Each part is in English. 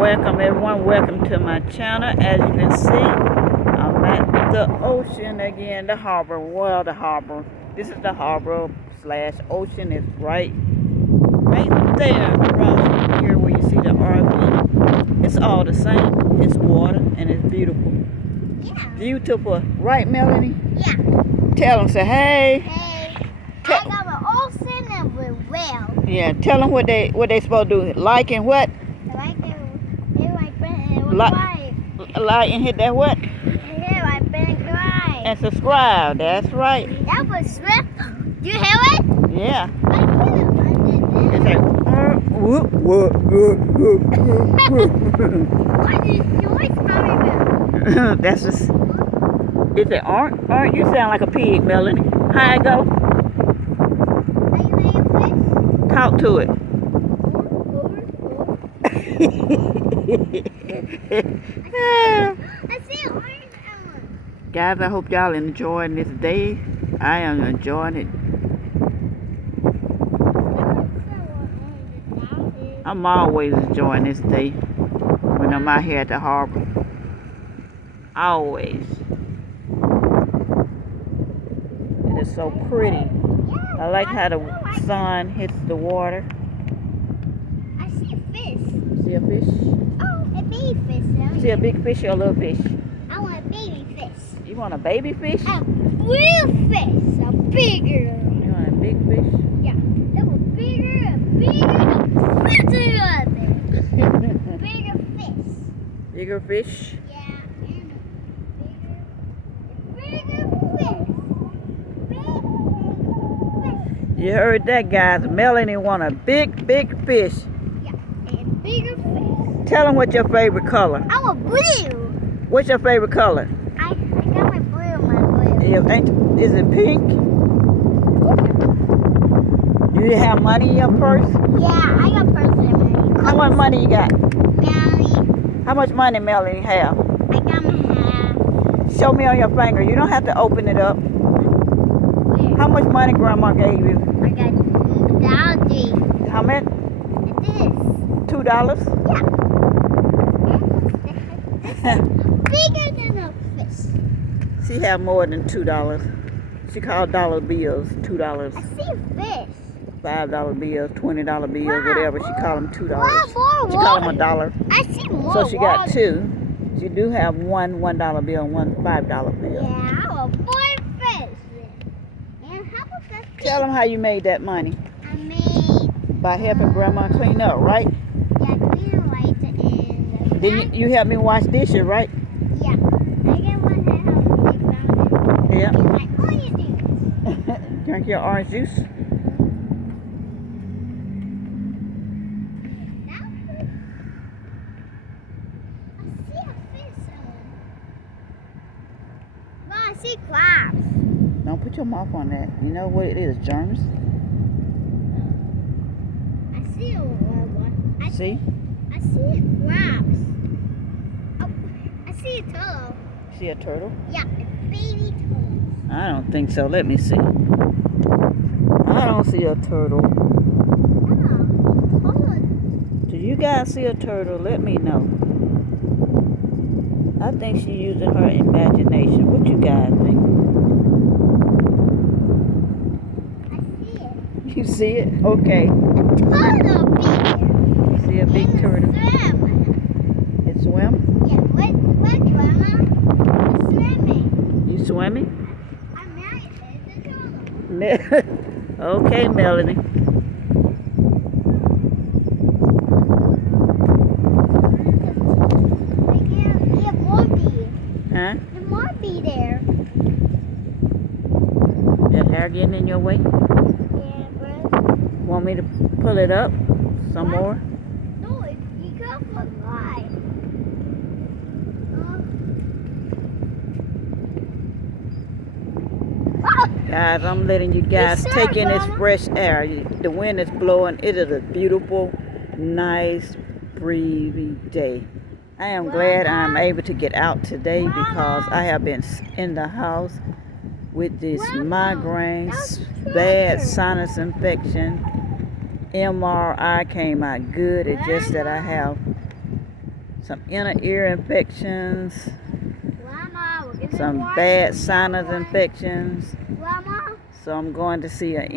Welcome everyone, welcome to my channel. As you can see, I'm at the ocean again, the harbor. Well, the harbor. This is the harbor slash ocean. It's right there across here where you see the RV. It's all the same. It's water and it's beautiful. Yeah. Beautiful. Right, Melanie? Yeah. Tell them, say hey. Hey. I got an ocean and we're well. Yeah, tell them what they supposed to do. Like and what? Like it like and Like and hit that what? Here I been right. And subscribe. That's right. That was swift. You hear it? Yeah. I hear it. It's like whoop whoop whoop whoop whoop. What is your voice coming from? That's just. It's an aren't you sound like a pig, Melanie? How it go? Are you making fish? Talk to it. I see an orange one. Guys, I hope y'all enjoying this day. I am enjoying it. I'm always enjoying this day when I'm out here at the harbor. Always. It is so pretty. I like how the sun hits the water. I see a fish. See a fish? Oh, a baby fish. See a big fish or a little fish? I want a baby fish. You want a baby fish? A real fish. A bigger. You want a big fish? Yeah. That was bigger and bigger and bigger fish. Bigger fish? Yeah. And a bigger fish. Big fish. You heard that, guys. Melanie want a big fish. Yeah. And bigger fish. Tell them what's your favorite color. I want blue. What's your favorite color? I got my blue. Yeah, is it pink? Do you have money in your purse? Yeah, I got personal money. How much money you got? Melanie, How much money Melanie have? I got my half. Show me on your finger. You don't have to open it up. Where? How much money Grandma gave you? I got $1. How much? This. $2? Yeah. Bigger than a fish. She have more than $2. She called dollar bills $2. I see a fish. $5 bills, $20 bills, whatever. She called them $2. More She called them $1. I see more. So she got water. two. She do have one $1 bill and one $5 bill. Yeah, I want more fish. And how about that fish? Tell them how you made that money. I made, By helping Grandma clean up, right? yeah, clean lights and Then you help me wash dishes, right? yeah. I get one that helps take down Yeah. and my orange juice. Drink your orange juice. I see crabs. Don't put your mouth on that. You know what it is, germs. I see a one. See? I see crabs. Oh, I see a turtle. See a turtle? Yeah, a baby turtle. I don't think so. Let me see. I don't see a turtle. Do you guys see a turtle? Let me know. I think she's using her imagination. What you guys think? I see it. You see it? Okay. A turtle big. You see a big turtle? Swim. It swim? Yeah, what, Grandma? It's swimming. You swimming? I'm married to the turtle. Okay, Melanie. Huh? There might be there. That hair getting in your way? Yeah, but Want me to pull it up some What? more? no, you can't fly. Guys, I'm letting you guys sure, take in this Mama? fresh air. The wind is blowing. It is a beautiful, nice, breezy day. I am glad I'm able to get out today because I have been in the house with this migraines, bad sinus infection. MRI came out good. It's just that I have some inner ear infections, Grandma, we're gonna some wash bad the sinus one. infections. Grandma, So I'm going to see an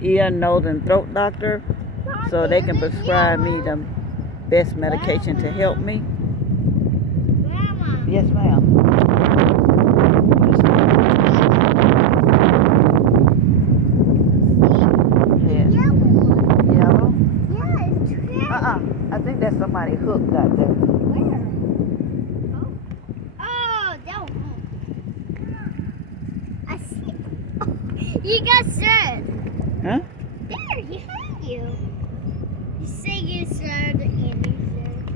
ear, nose, and throat doctor so they can prescribe me the best medication to help me. Grandma. Yes, ma'am. Yeah. Yellow? Yeah, it's red. I think that's somebody hooked out there. Where? Oh, that one. I see. Oh, you got served. Huh? There, you have you. You say you served and you served.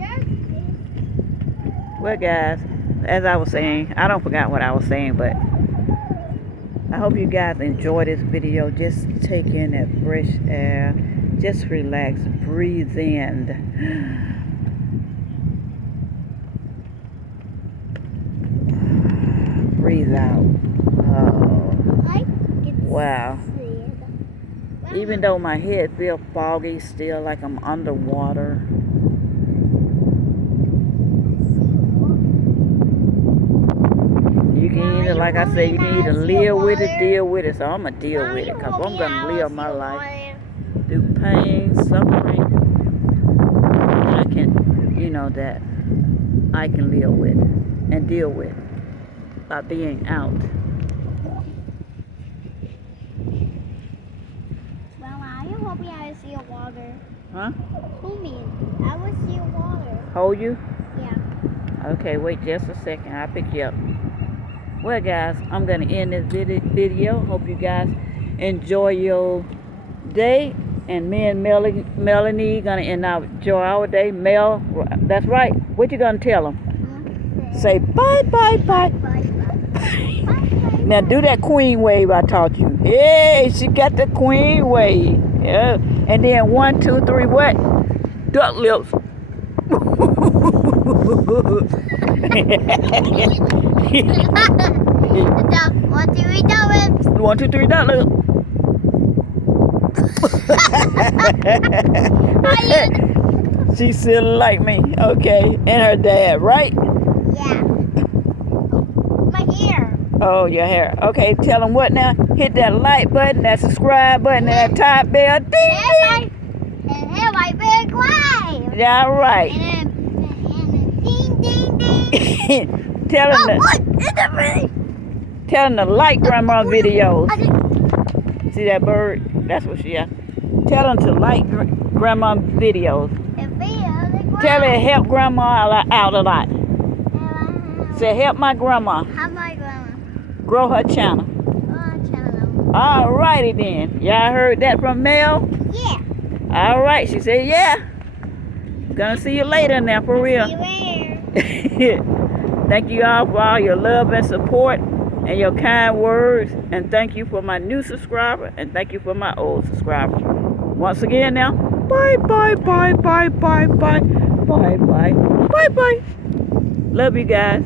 And served. Well, guys, as I was saying, I don't forget what I was saying, but I hope you guys enjoy this video. Just take in that fresh air. Just relax. Breathe in. Breathe out. Oh, I can wow. see it. Even though my head feels foggy, still like I'm underwater. You can either, like I said, you can either live with it, deal with it. So I'm going to deal with it because I'm going to live my life through pain, suffering. And I can, that I can live with and deal with by being out. Well, I hope I see your water. Huh? Hold me. I will see your water. Hold you? Yeah. Okay, wait just a second. I'll pick you up. Well, guys, I'm going to end this video. Hope you guys enjoy your day. And me and Melanie going to enjoy our day. Mel, that's right. What you going to tell them? Say bye, bye, bye. Bye, bye. Now do that queen wave I taught you. Hey, she got the queen wave. Yeah. And then 1, 2, 3, what? Duck lips. 1, 2, 3, double. 1, 2, 3, duck lips. She still like me. Okay. And her dad, right? Yeah. My hair. Oh, your hair. Okay, tell them what now? Hit that like button, that subscribe button, and that top bell. Ding, ding. And hit my big wave. Yeah, right. And ding, ding, ding. Tell them Look, it's a really. tell them to like Grandma videos. See that bird? That's what she is. Tell them to like Grandma videos. Tell her to help Grandma out a lot. Say help my grandma How my grandma? grow her channel. Channel. All righty then. Y'all heard that from Mel? Yeah. All right. She said, yeah. Gonna see you later now, for real. Beware. Thank you all for all your love and support and your kind words. And thank you for my new subscriber. And thank you for my old subscriber. Once again now, bye, bye, bye, bye, bye, bye, bye, bye, bye, bye. Love you guys.